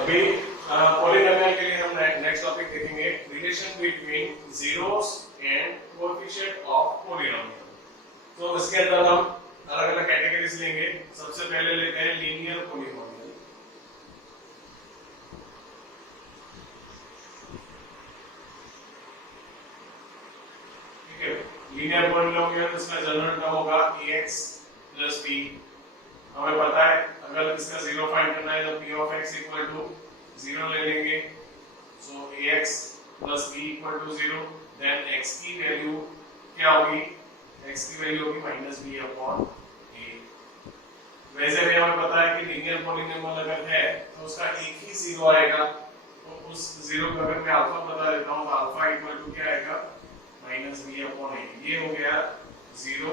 अभी पॉलिनोमियल के लिए हम नेक्स्ट टॉपिक देखेंगे relation between zeros and coefficient of polynomial. तो इसके अंदर हम अलग अलग कैटेगरीज लेंगे। सबसे पहले लेते हैं लीनियर पॉलिनोमियल। ठीक है, लीनियर पॉलिनोमियल इसका जनरल टर्म होगा ax + b। हमें पता है अगर इसका जीरो फाइंड करना है तो p of x equal to 0 ले लेंगे। So ax + b equal to 0। Then x की वैल्यू क्या होगी? x की वैल्यू होगी -b अपॉन a। वैसे भी हमें पता है कि लीनियर पॉलिनोमियल अगर है तो उसका एक ही जीरो आएगा। तो उस जीरो को अगर मैं अल्फा बता देता हूं तो अल्फा इक्वल टू क्या आएगा? -b upon a। ये हो गया जीरो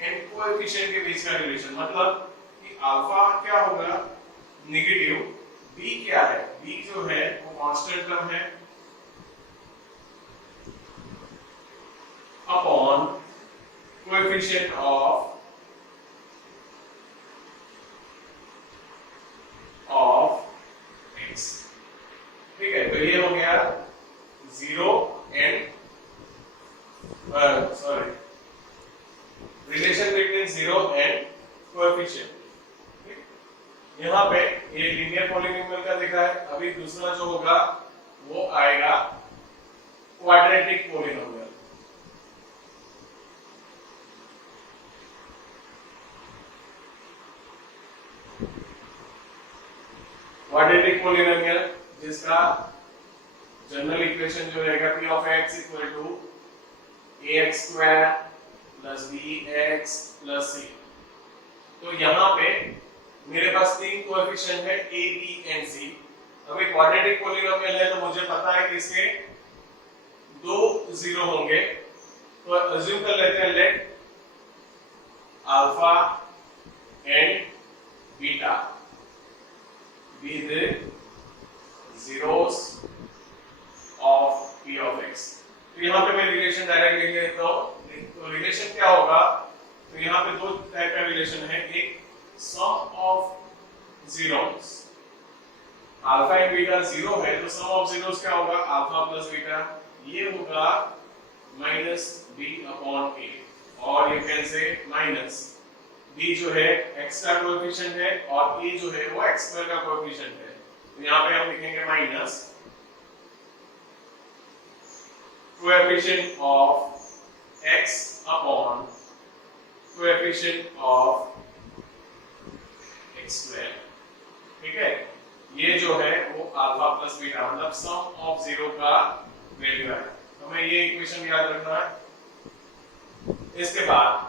एंड कोएफिशिएंट के बीच का रिलेशन। मतलब कि अल्फा क्या होगा? नेगेटिव। b क्या है? b जो है वो कांस्टेंट टर्म है अपॉन कोएफिशिएंट ऑफ x। ठीक है, तो ये हो गया zero and sorry relation between zero and coefficient. यहाँ पे ये लीनियर पॉलिनोमियल का दिखा है। अभी दूसरा जो होगा वो आएगा क्वाड्रेटिक पॉलिनोमियल। क्वाड्रेटिक पॉलिनोमियल जिसका जनरल इक्वेशन जो रहेगा p of x equal to ax² + bx + c। तो यहाँ पे मेरे पास तीन कोएफिशिएंट है a, b and c। अभी क्वाड्रेटिक पॉलिनोमियल है तो मुझे पता है कि इसके दो जीरो होंगे। तो अज्यूम कर लेते हैं let alpha and beta be the zeros of p of x। तो यहाँ पे मैं रिलेशन डायरेक्ट लिख लेता हूँ। तो रिलेशन क्या होगा? तो यहाँ पे दो टाइप का रिलेशन है। एक sum of zeros, alpha and beta zero है तो सम ऑफ जीरोस क्या होगा? Alpha plus beta. ये होगा -b अपॉन a। और ये कैन से माइनस b जो है x का कोएफिशिएंट है और a जो है वो x² का कोएफिशिएंट है। तो यहाँ पे हम लिखेंगे minus coefficient of x upon coefficient of x²। ठीक है, ये जो है वो अल्फा प्लस बीटा मतलब सम ऑफ जीरो का वैल्यू है। तो हमें ये इक्वेशन याद रखना है। इसके बाद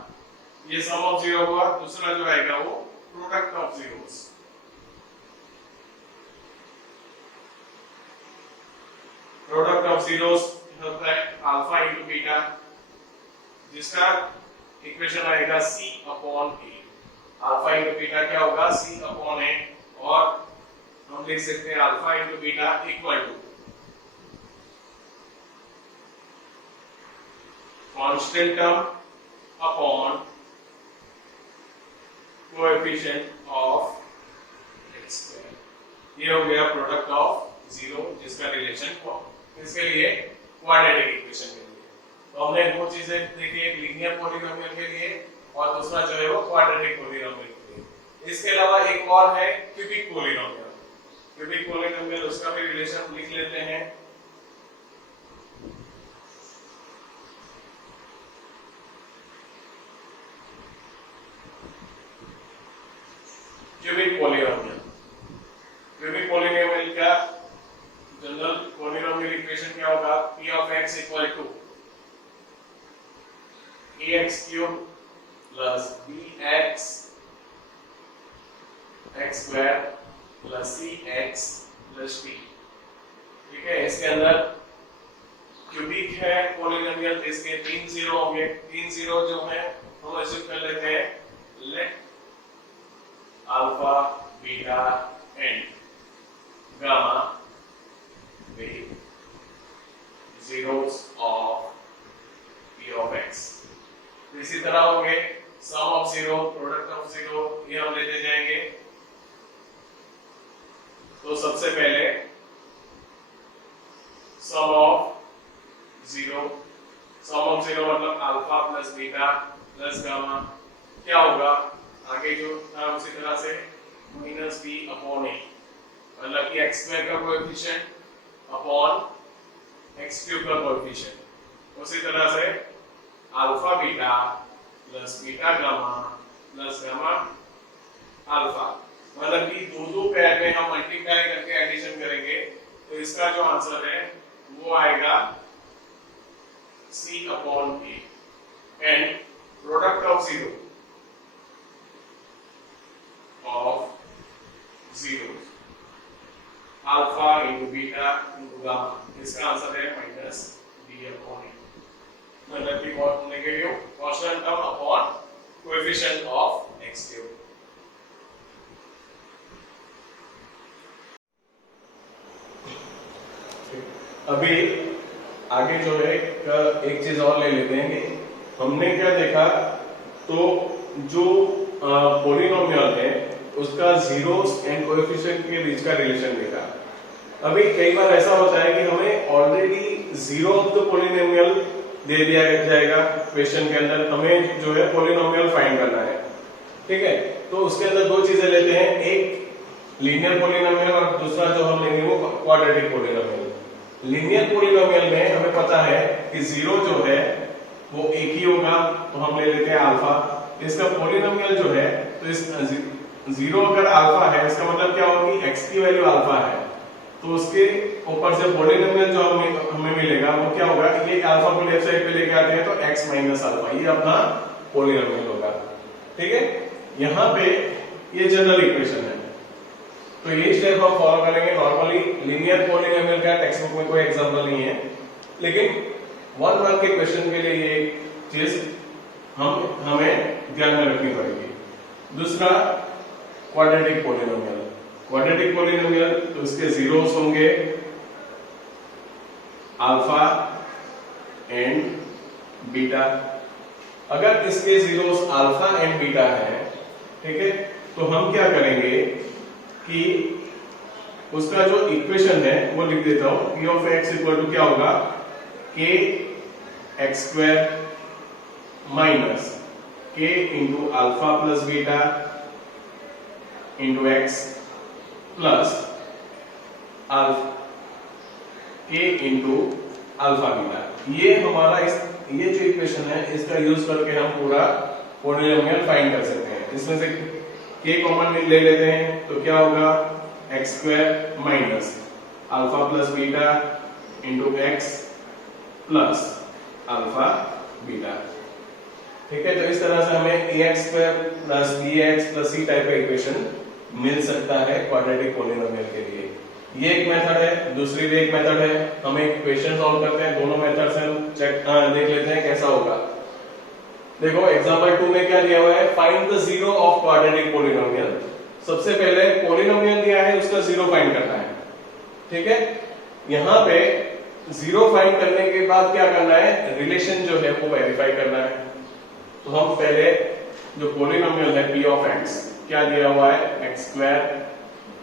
ये सम ऑफ जीरो हुआ। दूसरा जो आएगा वो product of zeros. Product of zeros होता है अल्फा इनटू बीटा जिसका इक्वेशन आएगा c upon a। Alpha into beta क्या होगा? c upon a। और हम लिख सकते हैं alpha into beta equal to constant term upon coefficient of x²। ये हो गया प्रोडक्ट ऑफ जीरो जिसका रिलेशन इसके लिए क्वाड्रेटिक इक्वेशन के लिए। तो हमने दो चीजें देखी, एक लीनियर पॉलिनोमियल के लिए और दूसरा जो है वो क्वाड्रेटिक पॉलिनोमियल के लिए। इसके अलावा एक और है क्यूबिक पॉलिनोमियल। क्यूबिक पॉलिनोमियल उसका भी रिलेशन लिख लेते हैं। Cubic polynomial. क्यूबिक पॉलिनोमियल का जनरल पॉलिनोमियल इक्वेशन क्या होगा? p of x equal to ax³ + bx x² + cx + d। ठीक है, इसके अंदर क्यूबिक है पॉलिनोमियल, इसके तीन जीरो होंगे। तीन जीरो जो है हम अज्यूम कर लेते हैं let alpha beta and gamma be zeros of p of x। इसी तरह होंगे sum of zero, product of zero, ये हम लेते जाएंगे। तो सबसे पहले सम ऑफ जीरो मतलब alpha plus beta plus gamma क्या होगा, आगे जो था उसी तरह से माइनस बी अपॉन ए, मतलब कि एक्स स्क्वायर का कोएफिशिएंट अपॉन एक्स क्यूब का कोएफिशिएंट, उसी तरह से alpha beta plus beta gamma plus gamma alpha, मतलब कि दो पेयर में हम मल्टीप्लाई करके एडिशन करेंगे तो इसका जो आंसर है वो आएगा C upon A and product of zero alpha into beta into gamma, इसका आंसर है माइनस B अपॉन A, मतलब कि negative constant term upon coefficient of x cube. अभी आगे जो है एक चीज और ले लेते हैं कि हमने क्या देखा, तो जो पॉलिनोमियल है उसका जीरोस एंड कोएफिशिएंट के बीच का रिलेशन देखा। अभी कई बार ऐसा होता है कि हमें already zero of the polynomial दे दिया जाएगा क्वेश्चन के अंदर, हमें जो है पॉलिनोमियल फाइंड करना है, ठीक है। तो उसके अंदर दो चीजें लेते हैं, एक लीनियर पॉलिनोमियल और दूसरा जो हम लेंगे वो क्वाड्रेटिक पॉलिनोमियल। लीनियर पॉलिनोमियल में हमें पता है कि जीरो जो है वो एक ही होगा, तो हम ले लेते हैं अल्फा। इसका पॉलिनोमियल जो है, तो इस जीरो अगर अल्फा है इसका मतलब क्या होगा कि x की वैल्यू अल्फा है, तो उसके ऊपर से पॉलिनोमियल जो हमें मिलेगा वो क्या होगा, ये अल्फा को लेफ्ट साइड पे लेके आते हैं तो x माइनस अल्फा, ये अपना पॉलिनोमियल होगा, ठीक है। यहाँ पे ये जनरल इक्वेशन है, तो ये स्टेप हम फॉलो करेंगे। नॉर्मली लीनियर पॉलिनोमियल का टेक्स्ट बुक में कोई एग्जांपल नहीं है, लेकिन 1 मार्क के क्वेश्चन के लिए ये चीज हमें ध्यान में रखनी पड़ेगी। दूसरा क्वाड्रेटिक पॉलिनोमियल, तो इसके जीरोस होंगे अल्फा एंड बीटा। अगर इसके जीरोस अल्फा एंड बीटा है, ठीक है, तो हम क्या करेंगे कि उसका जो इक्वेशन है वो लिख देता हूं, p of x equal to क्या होगा, k x square minus k into alpha plus beta into x plus k into alpha beta. ये हमारा ये जो इक्वेशन है इसका यूज करके हम पूरा पॉलिनोमियल फाइंड कर सकते हैं। इसमें से k कॉमन ले लेते हैं तो क्या होगा, x square minus alpha plus beta into x plus alpha beta, ठीक है। तो इस तरह से हमें ax square plus bx plus c type का इक्वेशन मिल सकता है क्वाड्रेटिक पॉलिनोमियल के लिए। ये एक मेथड है, दूसरी भी एक मेथड है। हम एक क्वेश्चन सॉल्व करते हैं, दोनों मेथड से हम देख लेते हैं कैसा होगा। देखो एग्जांपल 2 में क्या दिया हुआ है, find the zero of quadratic polynomial. सबसे पहले पॉलिनोमियल दिया है उसका जीरो फाइंड करना है, ठीक है। यहाँ पे जीरो फाइंड करने के बाद क्या करना है, रिलेशन जो है वो वेरीफाई करना है। तो हम पहले जो पॉलिनोमियल है p ऑफ x, क्या दिया हुआ है, x square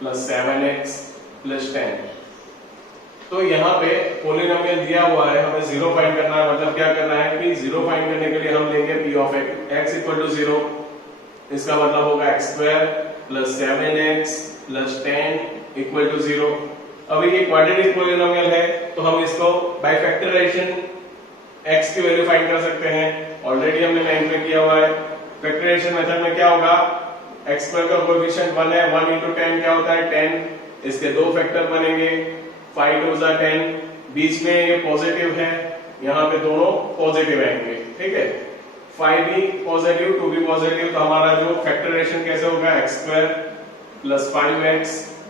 plus 7x plus 10। तो यहाँ पे पॉलिनोमियल दिया हुआ है, हमें जीरो फाइंड करना है। मतलब क्या करना है कि जीरो फाइंड करने के लिए हम लेंगे p of x equal to 0, इसका मतलब होगा x square plus 7x plus 10 equal to 0। अभी ये क्वाड्रेटिक पॉलिनोमियल है तो हम इसको बाय फैक्टराइजेशन x की वैल्यू फाइंड कर सकते हैं। ऑलरेडी हमने 9 में किया हुआ है। फैक्टराइजेशन मेथड में क्या होगा, x स्क्वायर का कोएफिशिएंट 1 है, 1 into 10 क्या होता है 10, इसके दो फैक्टर बनेंगे 5 2 जा 10, बीच में ये पॉजिटिव है, यहाँ पे दोनों पॉजिटिव आएंगे, ठीक है। 5 भी पॉजिटिव 2 भी पॉजिटिव, तो हमारा जो फैक्टराइजेशन कैसे होगा, x square plus 5x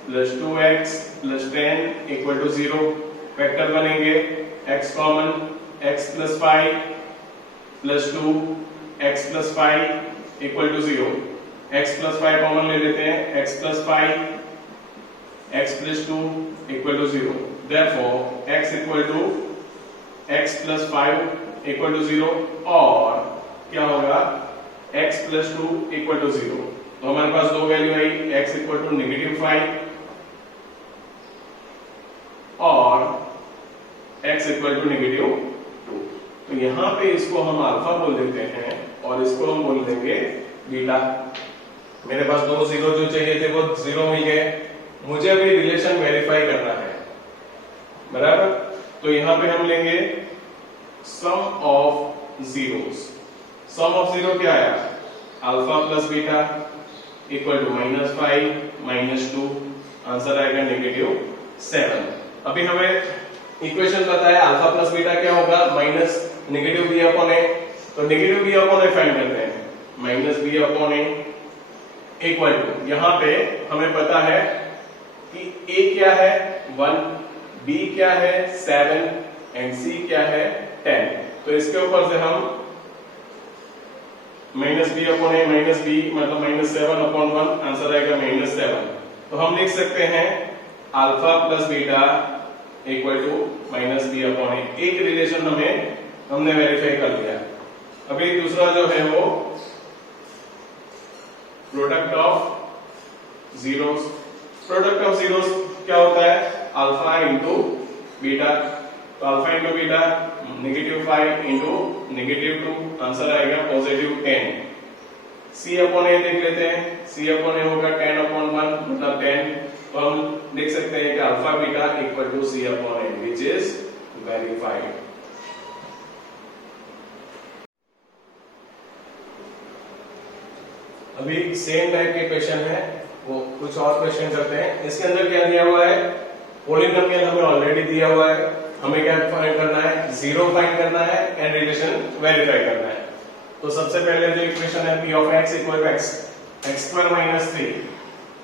plus 2x plus 10 equal to 0। Factor बनेंगे x common, x plus 5 plus 2 x plus 5 equal to 0। x plus 5 common ले लेते हैं, x plus 5 x plus 2 equal to 0। Therefore x equal to x plus 5 equal to 0 और क्या होगा x plus 2 equal to 0। तो हमारे पास दो वैल्यू आई, x equal to -5 x equal to -2। तो यहाँ पे इसको हम अल्फा बोल देते हैं और इसको हम बोल देंगे बीटा। मेरे पास दो जीरो जो चाहिए थे वो जीरो मिल गए। मुझे अभी रिलेशन वेरीफाई करना है, बराबर। तो यहाँ पे हम लेंगे sum of zeros. Sum of zero क्या आया, alpha plus beta equal to -5 -2, answer आएगा -7। अभी हमें इक्वेशन पता है अल्फा प्लस बीटा क्या होगा, minus negative b upon a. तो negative b upon a find करते हैं, minus b upon a equal to, यहाँ पे हमें पता है कि ए क्या है 1, बी क्या है 7 एंड सी क्या है 10। तो इसके ऊपर से हम माइनस बी अपॉन ए माइनस बी मतलब -7 अपॉन 1, आंसर आएगा -7। तो हम लिख सकते हैं alpha plus beta equal to -b upon A. एक रिलेशन हमने वेरीफाई कर लिया। अभी दूसरा जो है वो product of zeros. Product of zeros क्या होता है, अल्फा इंटू बीटा। तो alpha into beta -5 into -2, answer आएगा +10। सी अपॉन ए देख लेते हैं, सी अपॉन ए होगा 10 अपॉन 1 मतलब 10। तो हम लिख सकते हैं कि alpha beta equal to c upon a which is verified. अभी सेम टाइप के क्वेश्चन है, वो कुछ और क्वेश्चन करते हैं। इसके अंदर क्या दिया हुआ है, पॉलिनोमियल हमें ऑलरेडी दिया हुआ है। हमें क्या फाइंड करना है, जीरो फाइंड करना है एंड रिलेशन वेरीफाई करना है। तो सबसे पहले जो इक्वेशन है p of x equal to x² - 3।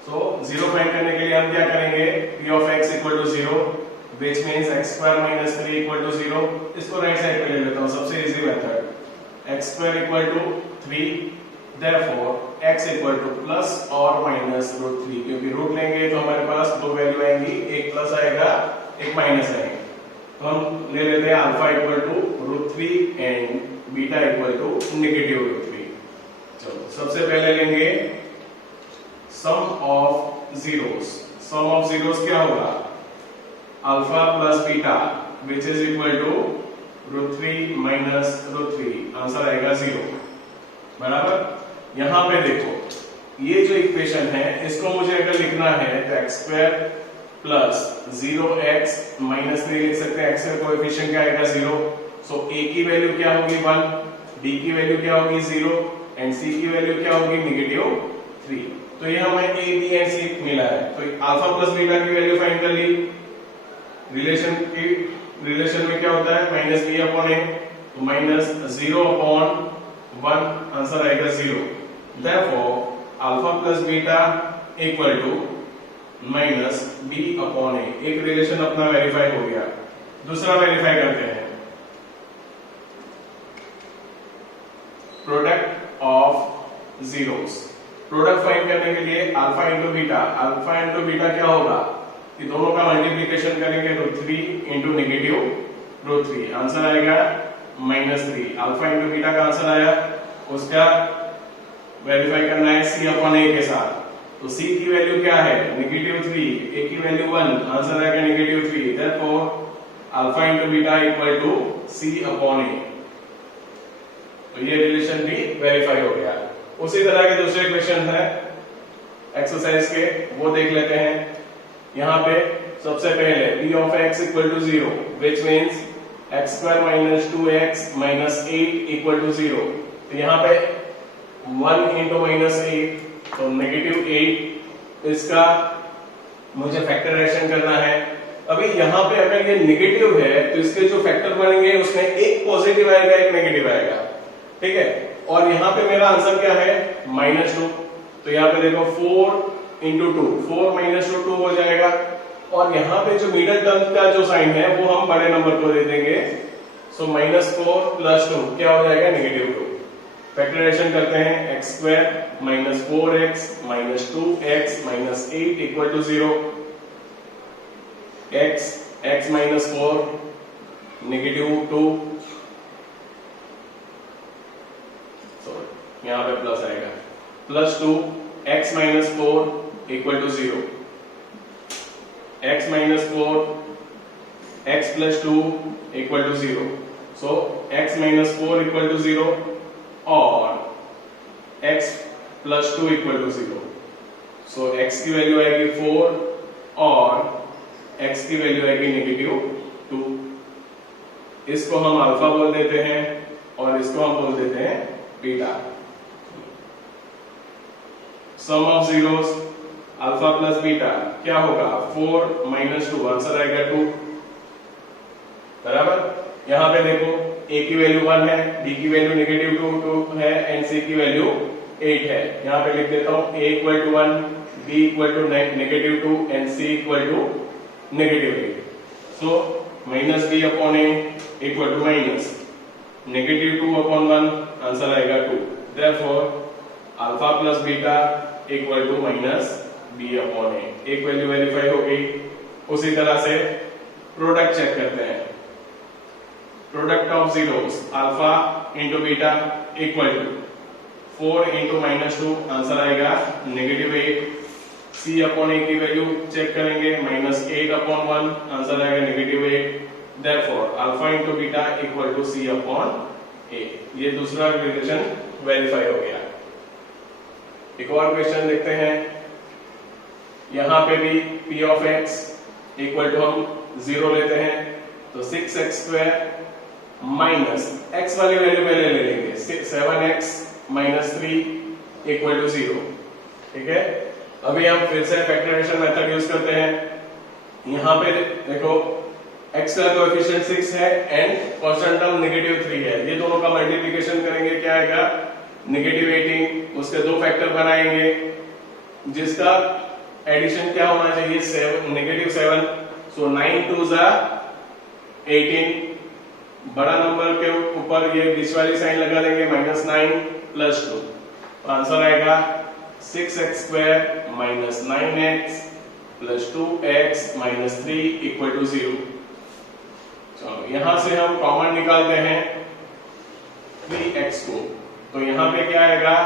तो जीरो फाइंड करने के लिए हम क्या करेंगे, p of x equal to 0 which means x² - 3 equal to 0। इसको राइट साइड पे ले लेता हूं, सबसे easy method, x² equal to 3, therefore x equal to plus और माइनस √3, क्योंकि रूट लेंगे तो हमारे पास दो वैल्यू आएंगी, एक प्लस आएगा एक माइनस आएगा। तो हम ले लेते हैं alpha equal to √3 and beta equal to -√3। चलो सबसे पहले लेंगे sum of zeros. Sum of zeros क्या होगा, alpha plus beta which is equal to √3 minus √3, answer आएगा 0, बराबर। यहां पे देखो ये जो इक्वेशन है इसको मुझे अगर लिखना है तो x² प्लस 0x माइनस 3 लिख सकते हैं। x का कोएफिशिएंट क्या आएगा 0। सो a की वैल्यू क्या होगी 1, b की वैल्यू क्या होगी 0 एंड c की वैल्यू क्या होगी -3। तो ये हमें a b एंड c मिला है। तो अल्फा प्लस बीटा की वैल्यू फाइंड कर ली। रिलेशन में क्या होता है -b अपॉन a, तो -0 अपॉन 1, आंसर आएगा 0। Therefore alpha plus beta equal to -b upon a। एक रिलेशन अपना वेरीफाई हो गया। दूसरा वेरीफाई करते हैं, product of zeros. Product find करने के लिए alpha into beta, alpha into beta क्या होगा कि दोनों का मल्टीप्लिकेशन करेंगे √3 इंटू -√3, आंसर आएगा -3। अल्फा इंटू बीटा का आंसर आया, उसका वेरीफाई करना है c अपॉन a के साथ। तो c की वैल्यू क्या है -3, a की वैल्यू 1, आंसर आएगा -3। Therefore alpha into beta equal to c upon a। तो ये रिलेशन भी वेरीफाई हो गया। उसी तरह के दूसरे क्वेश्चन है एक्सरसाइज के, वो देख लेते हैं। यहाँ पे सबसे पहले p of x equal to 0 which means x² - 2x - 8 equal to 0। तो यहाँ पे 1 इंटू -8 तो -8, इसका मुझे फैक्टराइजेशन करना है। अभी यहाँ पे अगर ये नेगेटिव है तो इसके जो फैक्टर बनेंगे उसमें एक पॉजिटिव आएगा एक नेगेटिव आएगा, ठीक है। और यहाँ पे मेरा आंसर क्या है -2। तो यहाँ पे देखो 4 इंटू 2, 4 - 2 हो जाएगा। और यहाँ पे जो मिडिल टर्म का जो साइन है वो हम बड़े नंबर को दे देंगे। सो -4 + 2 क्या हो जाएगा -2। फैक्टराइजेशन करते हैं, x² - 4x - 2x - 8 equal to 0। x - 4 -2, sorry यहाँ पे प्लस आएगा, +2 x - 4 equal to 0। x - 4 x plus 2 equal to 0. So x minus 4 equal to 0 और x plus 2 equal to 0. So x की वैल्यू आएगी 4 और x की वैल्यू आएगी -2. इसको हम अल्फा बोल देते हैं और इसको हम बोल देते हैं beta. Sum of zeros alpha plus beta क्या होगा? 4 minus 2, आंसर आएगा 2. बराबर. यहां पे देखो a की वैल्यू 1 है, b की वैल्यू -2 है एंड c की वैल्यू 8 है. यहां पे लिख देता हूं a equal to 1, b equal to -2 and c equal to -8. So minus b upon a equal to minus -2 upon 1, answer आएगा 2. Therefore alpha plus beta equal to minus b upon a. एक value verify हो गई. उसी तरह से product check करते हैं. Product of zeros alpha into beta equal to 4 into -2, answer आएगा -8. c अपॉन a की वैल्यू चेक करेंगे, -8 अपॉन 1, आंसर आएगा -8. Therefore alpha into beta equal to c upon a. ये दूसरा रिलेशन वेरीफाई हो गया. एक और क्वेश्चन देखते हैं. यहां पे भी p of x equal to हम 0 लेते हैं तो 6x² माइनस x वाली वैल्यू पहले ले लेंगे. 7x minus 3 equal to 0. ठीक है. अभी हम फिर से फैक्टराइजेशन मेथड यूज करते हैं. यहां पे देखो x का कोएफिशिएंट 6 है एंड कांस्टेंट टर्म -3 है. ये दोनों का मल्टीप्लिकेशन करेंगे, क्या आएगा? -18. उसके दो फैक्टर बनाएंगे जिसका एडिशन क्या होना चाहिए? -7. सो 9 2 जा 18. बड़ा नंबर के ऊपर ये बीच वाली साइन लगा देंगे, -9 प्लस 2. आंसर आएगा 6x² minus 9x plus 2x minus 3 equal to 0. चलो यहां से हम कॉमन निकालते हैं 3x को. तो यहां पे क्या आएगा?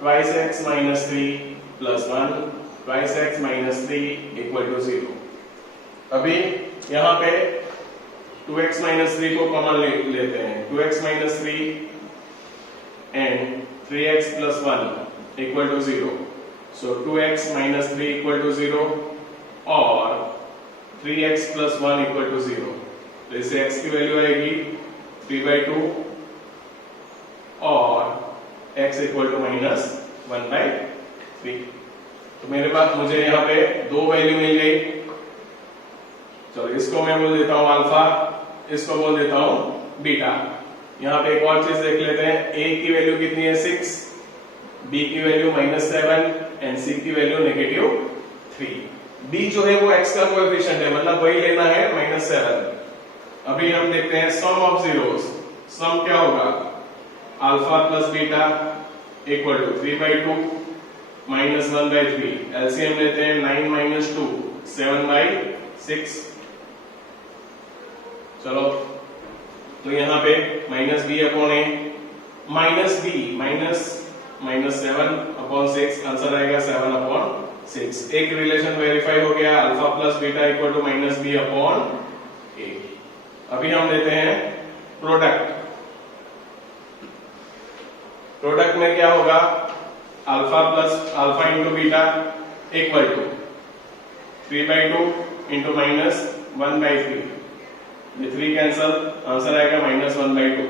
twice x minus 3 plus 1 twice x minus 3 equal to 0. अभी यहां पे 2x माइनस 3 को कॉमन लेते हैं. 2x minus 3 and 3x plus 1 equal to 0. So 2x minus 3 equal to 0 और 3x प्लस 1 इक्वल टू 0. तो इससे x की वैल्यू आएगी 3/2 और x इक्वल टू -1/3. तो मेरे पास मुझे यहाँ पे दो वैल्यू मिल गई. चलो इसको मैं बोल देता हूँ अल्फा, इसको बोल देता हूँ बीटा. यहाँ पे एक और चीज देख लेते हैं. a की वैल्यू कितनी है? 6, b की वैल्यू -7 एंड c की वैल्यू -3. b जो है वो x का कोएफिशिएंट है, मतलब वही लेना है -7. अभी हम देखते हैं सम ऑफ जीरोस. सम क्या होगा? Alpha plus beta equal to 3/2 -1/3. LCM लेते हैं. 9 - 2 7/6. चलो तो यहाँ पे -b अपॉन a -7/6, आंसर आएगा 7/6. एक रिलेशन वेरीफाई हो गया. Alpha plus beta equal to -b upon a. अभी हम लेते हैं प्रोडक्ट. प्रोडक्ट में क्या होगा? Alpha into beta equal to 3/2 into -1/3. ये 3 कैंसल, आंसर आएगा -1/2.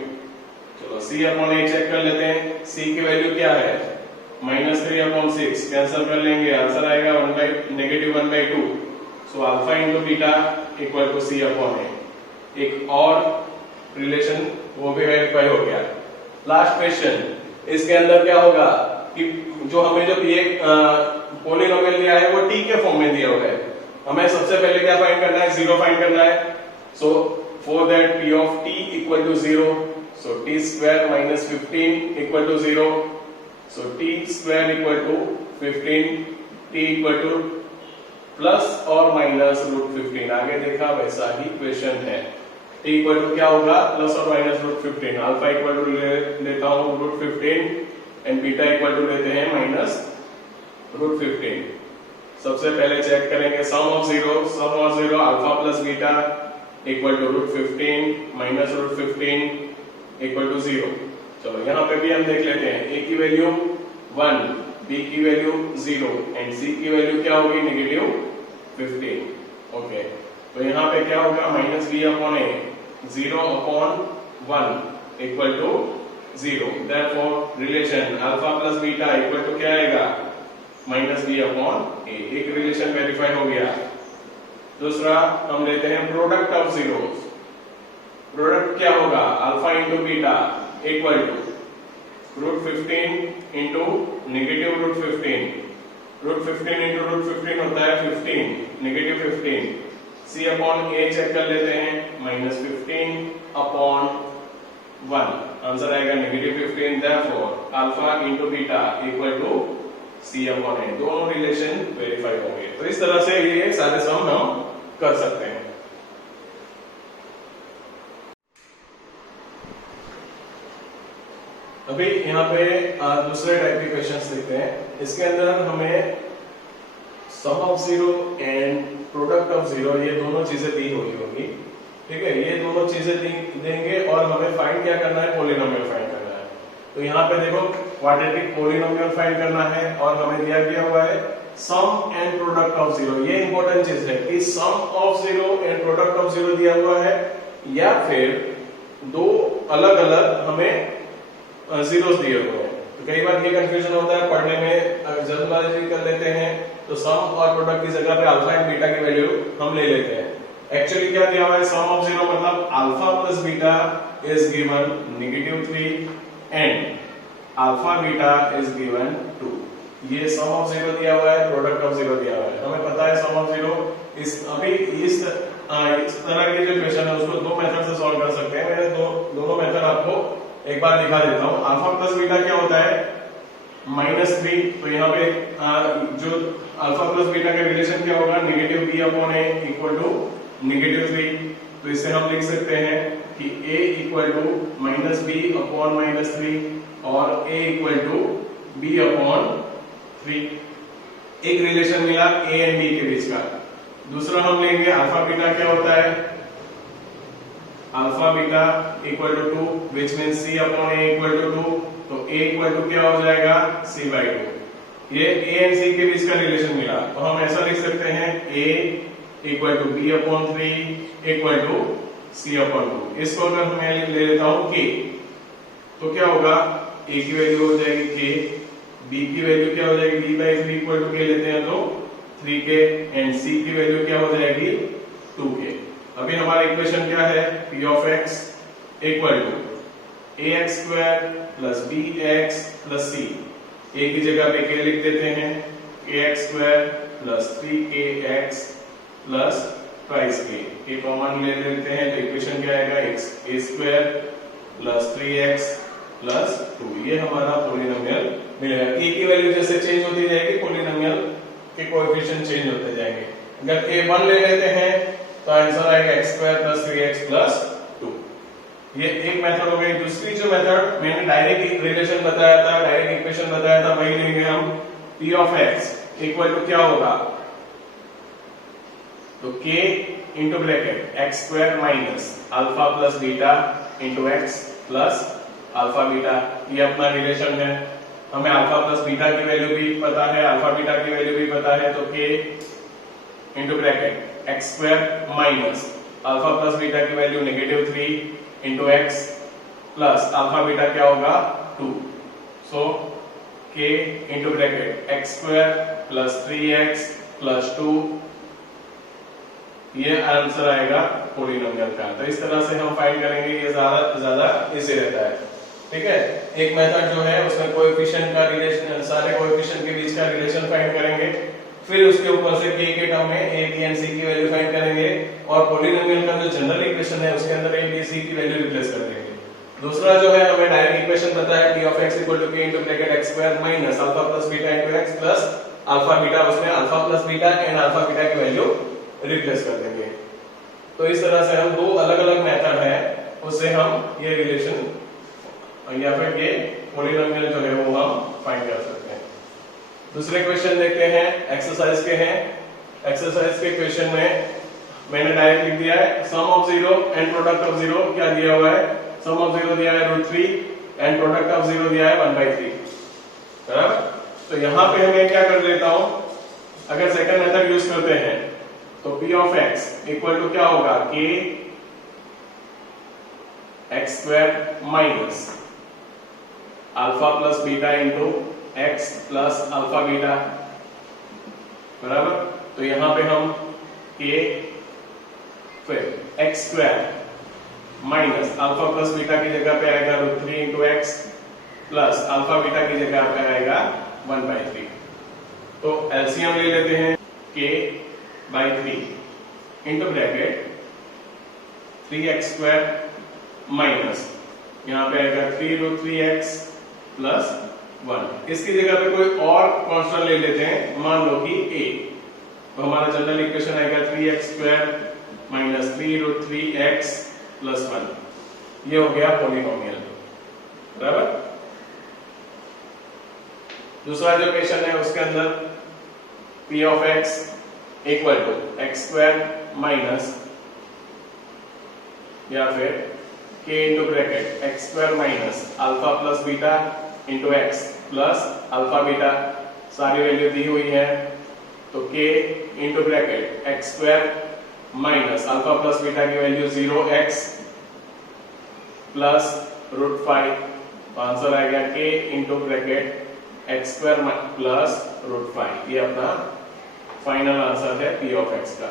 चलो c अपॉन a चेक कर लेते हैं. c की वैल्यू क्या है? -3/6. कैंसल कर लेंगे, आंसर आएगा -1/2. So alpha into beta equal to c upon a. एक और रिलेशन वो भी वेरीफाई हो गया. Last question. इसके अंदर क्या होगा कि जो हमें जो पॉलिनोमियल दिया है वो t के फॉर्म में दिया हुआ है. हमें सबसे पहले क्या फाइंड करना है? 0 फाइंड करना है. So for that p of t equal to 0, so t square minus 15 equal to 0. So t square equal to 15, t equal to plus or minus √15. आगे देखा वैसा ही क्वेश्चन है. t equal to क्या होगा? प्लस और minus √15. Alpha equal to लेता हूँ √15 and beta equal to लेते हैं -√15. सबसे पहले चेक करेंगे sum of zero. Alpha plus beta equal to √15 minus √15 equal to 0। चलो यहाँ पे भी हम देख लेते हैं, a की वैल्यू 1, b की वैल्यू 0 एंड c की वैल्यू क्या होगी -15। ओके, तो यहाँ पे क्या होगा -b/a 0/1 equal to 0। Therefore relation alpha plus beta equal to क्या आएगा -b/a। एक रिलेशन वेरीफाई हो गया। दूसरा हम लेते हैं प्रोडक्ट ऑफ जीरोस। प्रोडक्ट क्या होगा alpha into beta equal to √15 into -√15। √15 into √15 होता है 15, -15। c/a चेक कर लेते हैं, -15/1 आंसर आएगा -15। Therefore alpha into beta equal to c/a। दोनों रिलेशन वेरीफाई होंगे। तो इस तरह से ये सारे सम हम कर सकते हैं। अभी यहाँ पे दूसरे टाइप के क्वेश्चंस देखते हैं। इसके अंदर हमें sum of zero and product of zero ये दोनों चीजें दी हुई होगी। ठीक है, ये दोनों चीजें देंगे और हमें फाइंड क्या करना है, पॉलिनोमियल फाइंड करना है। तो यहाँ पे देखो क्वाड्रेटिक पॉलिनोमियल फाइंड करना है और हमें दिया हुआ है sum and product of zero. ये इंपॉर्टेंट चीज है कि sum of zero and product of zero दिया हुआ है या फिर दो अलग अलग हमें जीरोस दिए हुए हैं। तो कई बार ये कंफ्यूजन होता है पढ़ने में, जल्दबाजी कर लेते हैं तो सम और प्रोडक्ट की जगह पे अल्फा एंड बीटा की वैल्यू हम ले लेते हैं। एक्चुअली क्या दिया हुआ है, सम ऑफ जीरो मतलब alpha plus beta is given -3 and alpha beta is given 2। ये सम ऑफ जीरो दिया हुआ है, प्रोडक्ट ऑफ जीरो दिया हुआ है। हमें पता है सम ऑफ जीरो इस तरह के जो क्वेश्चन है उसको दो मेथड से सॉल्व कर सकते हैं। मैंने दोनों मेथड आपको एक बार दिखा देता हूं। अल्फा प्लस बीटा क्या होता है -3। तो यहाँ पे जो अल्फा प्लस बीटा का रिलेशन क्या होगा -b/a इक्वल टू -3। तो इसे हम लिख सकते हैं कि a इक्वल टू -b/-3 और a इक्वल टू b/3। एक रिलेशन मिला a एंड b के बीच का। दूसरा हम लेंगे अल्फा बीटा क्या होता है, alpha beta equal to 2 which means c/a equal to 2। तो a इक्वल टू क्या हो जाएगा c/2। ये a एंड c के बीच का रिलेशन मिला तो हम ऐसा लिख सकते हैं a equal to b/3 equal to c/2। इसको अगर मैं ले लेता हूं k तो क्या होगा, a की वैल्यू हो जाएगी k, b की वैल्यू क्या हो जाएगी b/3 इक्वल टू k लेते हैं तो 3k एंड c की वैल्यू क्या हो जाएगी 2k। अभी हमारा इक्वेशन क्या है, p of x equal to ax² plus bx plus c। a की जगह पे k लिख देते हैं, ax² plus 3kx plus twice k common ले लेते हैं तो इक्वेशन क्या आएगा a² प्लस 3x प्लस 2। ये हमारा पॉलिनोमियल मिलेगा। k की वैल्यू जैसे चेंज होती जाएगी पॉलिनोमियल के कोएफिशिएंट चेंज होते जाएंगे। अगर k 1 ले लेते हैं तो आंसर आएगा x² प्लस 3x प्लस 2। ये एक मेथड हो गई। दूसरी जो मेथड मैंने डायरेक्ट रिलेशन बताया था, डायरेक्ट इक्वेशन बताया था, वही लेंगे हम। p of x equal to क्या होगा, तो k into bracket x² minus alpha plus beta into x plus alpha beta. ये अपना रिलेशन है। हमें अल्फा प्लस बीटा की वैल्यू भी पता है, अल्फा बीटा की वैल्यू भी पता है। तो k into bracket x² minus alpha plus beta की value -3 into x plus alpha beta क्या होगा 2। So k into bracket x² plus 3x plus 2। ये आंसर आएगा पॉलिनोमियल का। तो इस तरह से हम फाइंड करेंगे, ये ज्यादा इजी रहता है। ठीक है, एक मेथड जो है उसमें कोएफिशिएंट का रिलेशन, सारे कोएफिशिएंट के बीच का रिलेशन फाइंड करेंगे, फिर उसके ऊपर से k के टर्म में a b and c की वैल्यू फाइंड करेंगे और पॉलिनोमियल का जो जनरल इक्वेशन है उसके अंदर a b c की वैल्यू रिप्लेस कर देंगे। दूसरा जो है हमें डायरेक्ट इक्वेशन पता है p of x equal to k into bracket x² minus alpha plus beta into x plus alpha beta, उसमें alpha plus beta and alpha beta की वैल्यू रिप्लेस कर देंगे। तो इस तरह से हम दो अलग अलग मेथड है उससे हम ये रिलेशन या फिर ये पॉलिनोमियल जो है वो हम फाइंड कर सकते हैं। दूसरे क्वेश्चन देखते हैं, एक्सरसाइज के हैं। एक्सरसाइज के क्वेश्चन में मैंने डायरेक्ट लिख दिया है sum of zero and product of zero क्या दिया हुआ है, सम ऑफ जीरो दिया है √3 एंड प्रोडक्ट ऑफ जीरो दिया है 1/3, बराबर। तो यहां पे मैं क्या कर लेता हूं, अगर सेकंड मेथड यूज करते हैं तो p of x equal to क्या होगा, k x² minus alpha plus beta into x plus alpha beta, बराबर। तो यहां पे हम k फिर x² minus alpha plus beta की जगह पे आएगा √3 into x plus alpha beta की जगह पे आएगा 1/3। तो एलसीएम ले लेते हैं k/3 into bracket 3x² minus यहाँ पे आएगा 3√3x प्लस 1। इसकी जगह पे कोई और कांस्टेंट ले लेते हैं, मान लो कि a। तो हमारा जनरल इक्वेशन आएगा 3x² माइनस 3√3x प्लस 1। ये हो गया पॉलिनोमियल, बराबर। दूसरा जो क्वेश्चन है उसके अंदर p of x equal to x² minus या फिर k into bracket x² minus alpha plus beta into x plus alpha beta, सारी वैल्यू दी हुई है। तो k into bracket x² minus alpha plus beta की वैल्यू 0x प्लस √5, तो answer आएगा k into bracket x² plus √5। ये अपना फाइनल आंसर है p ऑफ x का।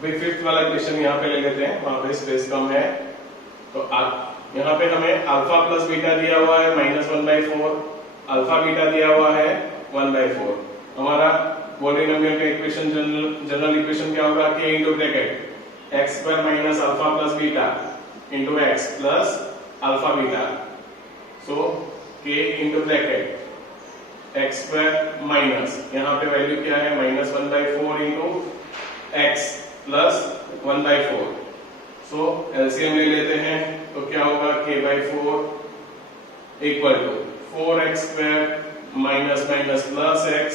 फिर फिफ्थ वाला क्वेश्चन यहाँ पे ले लेते हैं, वहां पे स्पेस कम है। तो यहाँ पे हमें अल्फा प्लस बीटा दिया हुआ है -1/4, अल्फा बीटा दिया हुआ है 1/4। हमारा पॉलिनोमियल का इक्वेशन जनरल इक्वेशन क्या होगा, k into bracket x² minus alpha plus beta into x plus alpha beta. So k into bracket x² minus यहाँ पे वैल्यू क्या है -1/4 into x plus 1/4। So LCM ले लेते हैं तो क्या होगा, k/4 equal to 4x² minus minus plus x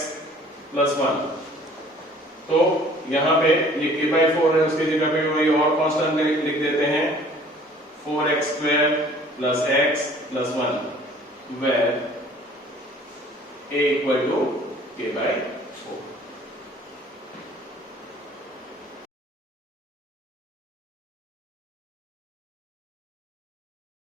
plus 1। तो यहाँ पे ये k/4 है, उसकी जगह पे वही और कांस्टेंट लिख देते हैं 4x² plus x plus 1 where a equal to k/4।